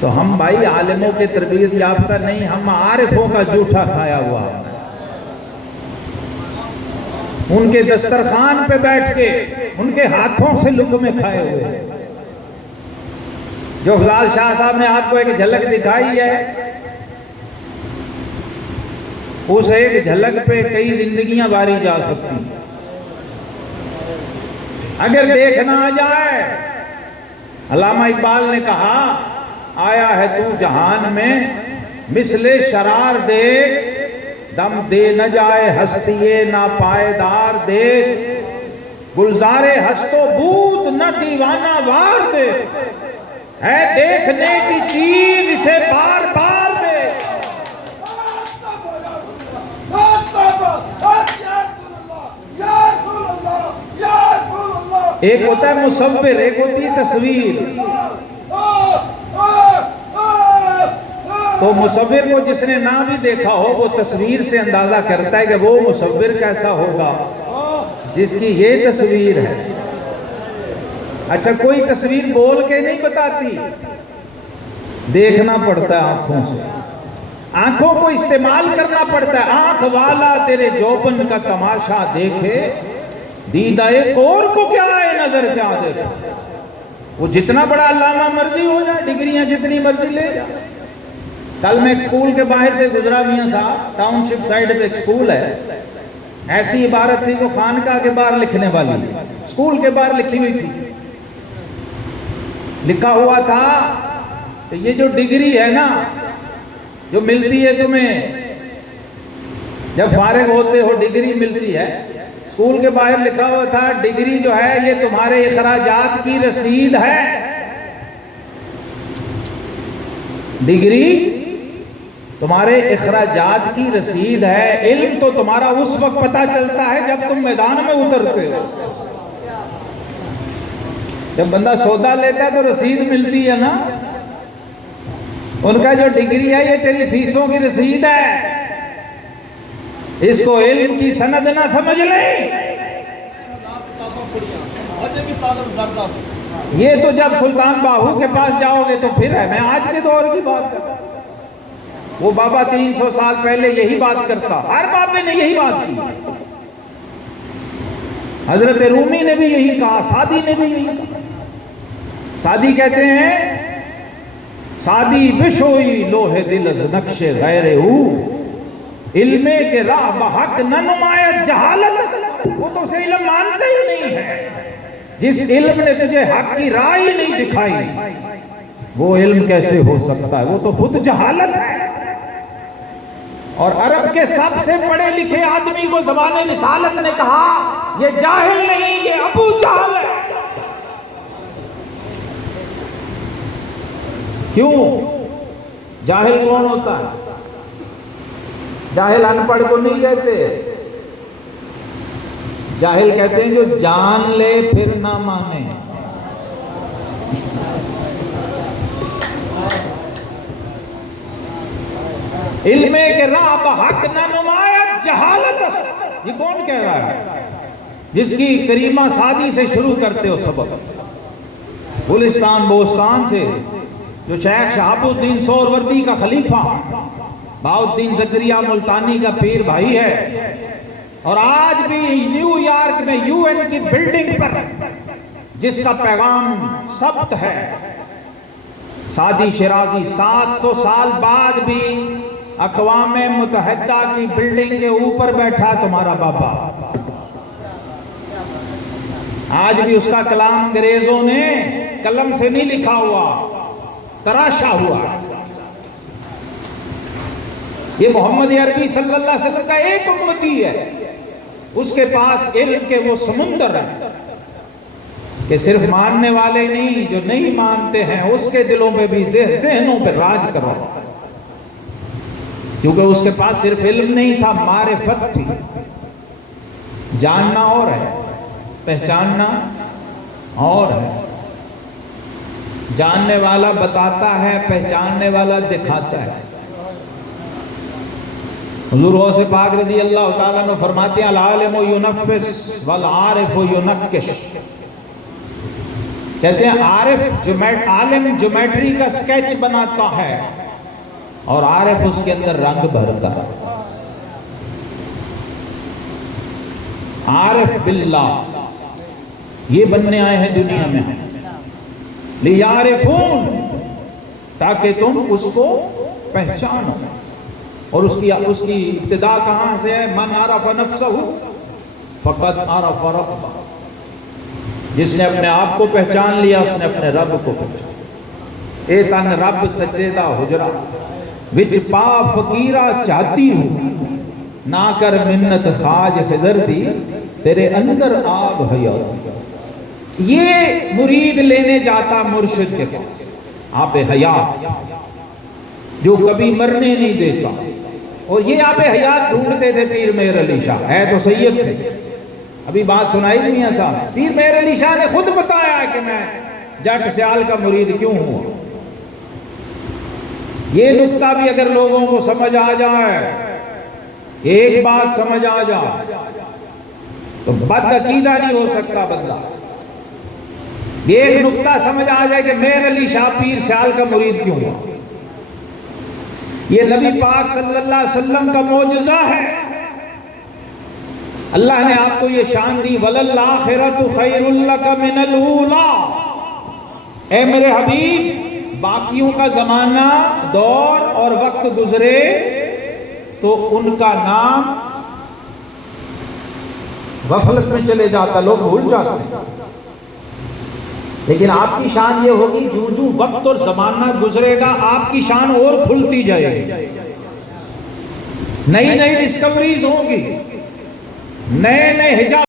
तो हम भाई आलिमों के तरबियत याफ्ता नहीं, हम आरिफों का जूठा खाया हुआ, उनके दस्तरखान पे बैठ के उनके हाथों से लुक़्मे खाए हुए। जो अफजाल शाह साहब ने आपको एक झलक दिखाई है, उस एक झलक पे कई जिंदगियां बारी जा सकती अगर देखना आ जाए। अल्लामा इकबाल ने कहा, आया है तू जहान में मिसले शरार दे, दम दे न जाए हस्तिये ना पायदार दे, गुलजारे हस्तो बूत न दीवाना वार दे, है देखने की चीज इसे बार बार दे। एक होता है मुसव्विर, एक होती है तस्वीर। तो मुसव्विर को जिसने ना भी देखा हो वो तस्वीर से अंदाजा करता है कि वो मुसव्विर कैसा होगा जिसकी ये तस्वीर है। अच्छा, कोई तस्वीर बोल के नहीं बताती, देखना पड़ता है आंखों से, आंखों को इस्तेमाल करना पड़ता है। आंख वाला तेरे जोबन का तमाशा देखे, दीदाए कोर को क्या है नजर क्या देखे। वो जितना बड़ा अल्लामा मर्जी हो जाए, डिग्रियां जितनी मर्जी ले जाए। कल मैं एक स्कूल के बाहर से गुजरा, मियां साहब, टाउनशिप साइड पे एक स्कूल है, ऐसी इबारत थी वो खानका के बाहर लिखने वाली, स्कूल के बाहर लिखी हुई थी। लिखा हुआ था तो ये जो डिग्री है ना, जो मिलती है तुम्हें जब फारिग होते हो, डिग्री मिलती है। स्कूल के बाहर लिखा हुआ था, डिग्री जो है ये तुम्हारे इखराजात की रसीद है। डिग्री तुम्हारे इखराजात की रसीद है। इल्म तो तुम्हारा उस वक्त पता चलता है जब तुम मैदान में उतरते हो। जब बंदा सौदा लेता है तो रसीद मिलती है ना। उनका जो डिग्री है ये तेरी फीसों की रसीद है, इसको इल्म की सनद ना समझ लें। ये तो जब सुल्तान बाहू के पास जाओगे तो फिर है। मैं आज के दौर की बात करता, वो बाबा 300 साल पहले यही बात करता, हर बाबे ने यही बात की। हजरत रूमी ने भी यही कहा, सादी ने भी यही कहा। सादी कहते हैं, सादी बिशोई लोहे दिल नक्शे गैरे इल्मे के राह बहक न नुमायत जहालत। वो तो उसे इल्म मानते ही नहीं है। जिस इल्म ने तुझे हक की राह ही नहीं दिखाई, वो इल्म कैसे हो सकता है? वो तो खुद जहालत है। और अरब के सबसे पढ़े लिखे आदमी को ज़बाने रिसालत ने कहा, ये जाहिल नहीं, ये अबू जहल है। क्यों? जाहिल कौन होता है? जाहिल अनपढ़ को नहीं कहते, जाहिल कहते हैं जो जान ले फिर ना माने। इल्मे के राह बहक न नुमायत जहालत। ये कौन कह रहा है? जिसकी करीमा सादी से शुरू करते हो सबक, गुलिस्तान बोस्तान से, जो शेख शहाबुद्दीन सोहरवर्दी का खलीफा बाउद्दीन ज़करिया मुल्तानी का पीर भाई है। और आज भी न्यूयॉर्क में यूएन की बिल्डिंग पर जिसका पैगाम सब्त है, सादी शिराजी 700 साल बाद भी अक़वाम मुत्तहिदा की बिल्डिंग के ऊपर बैठा तुम्हारा बाबा। आज भी उसका कलाम अंग्रेजों ने कलम से नहीं लिखा हुआ, तराशा हुआ। ये मोहम्मद अरबी सल्लल्लाहु अलैहि वसल्लम का एक उम्मती है, उसके पास इल्म के वो समुंदर है कि सिर्फ मानने वाले नहीं, जो नहीं मानते हैं उसके दिलों में भी, ज़हनों पर राज करो। क्योंकि उसके पास सिर्फ इल्म नहीं था, मारिफत थी। जानना और है, पहचानना और है। जानने वाला बताता है, पहचानने वाला दिखाता है। हुज़ूर गौसे पाक रज़ी अल्लाह ताला अन्हु फरमाते हैं, अल आलिमु युनफ़िस वल आरिफु युनक्किश। कहते हैं आरिफ आलिम ज्योमेट्री का स्केच बनाता है और आरिफ उसके अंदर रंग भरता है। आरिफ बिल्लाह, ये बनने आए हैं दुनिया में, लियारिफून, ताकि तुम उसको पहचानो। और उसकी इब्तिदा कहां से है? मन आरफ नफ्सहू फक़द आरफ रब्बह, जिसने अपने आप को पहचान लिया उसने अपने रब को पहचान। ए तन रब सच्चे दा हुजरा विच पा फकीरा चाहती हूँ, ना कर मिन्नत खाज खिजर दी, तेरे अंदर आग हयात। ये मुरीद लेने जाता मुर्शिद के पास, आप हयात जो कभी मरने नहीं देता। और ये आप हयात ढूंढते थे पीर मेहर अली शाह, है तो सैयद थे। अभी बात सुनाई मियां साहब, पीर मेहर अली शाह ने खुद बताया कि मैं जट सियाल का मुरीद क्यों हुआ। ये नुक्ता भी अगर लोगों को समझ आ जाए, एक बात समझ आ जाए, तो बदअकीदा नहीं हो सकता बंदा। एक नुक्ता समझ आ जाए कि मेहर अली शाह पीर सियाल का मुरीद क्यों हुआ। ये नबी पाक सल्लल्लाहु अलैहि वसल्लम का मौजज़ा है। अल्लाह ने आपको ये शान दी, वलल आखिरतु खैरुल लका मिनल ऊला। ए मेरे हबीब, बाकियों का जमाना, दौर और वक्त गुजरे तो उनका नाम गफलत में चले जाता, लोग भूल जाते। लेकिन आपकी शान ये होगी, जूं जूं वक्त और जमाना गुजरेगा आपकी शान और खुलती जाएगी, नई नई डिस्कवरीज होंगी, नए नए हिजाब